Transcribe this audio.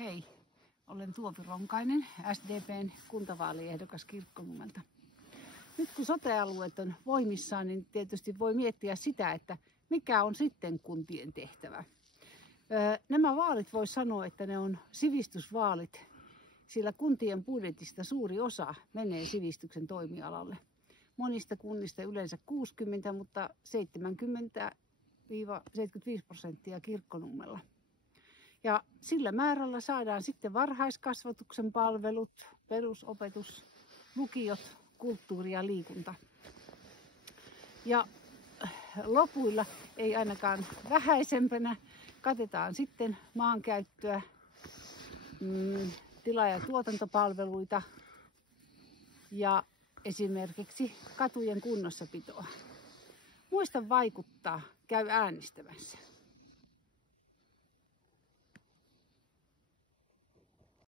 Hei, olen Tuopi Ronkainen, SDP:n kuntavaaliehdokas Kirkkonummelta. Nyt kun sote-alueet on voimissaan, niin tietysti voi miettiä sitä, että mikä on sitten kuntien tehtävä. Nämä vaalit voi sanoa, että ne on sivistysvaalit, sillä kuntien budjetista suuri osa menee sivistyksen toimialalle. Monista kunnista yleensä 60, mutta 70–75% Kirkkonummella. Ja sillä määrällä saadaan sitten varhaiskasvatuksen palvelut, perusopetus, lukiot, kulttuuri ja liikunta. Ja lopuilla, ei ainakaan vähäisempänä, katetaan sitten maankäyttöä, tila- ja tuotantopalveluita ja esimerkiksi katujen kunnossapitoa. Muista vaikuttaa, käy äänestämässä.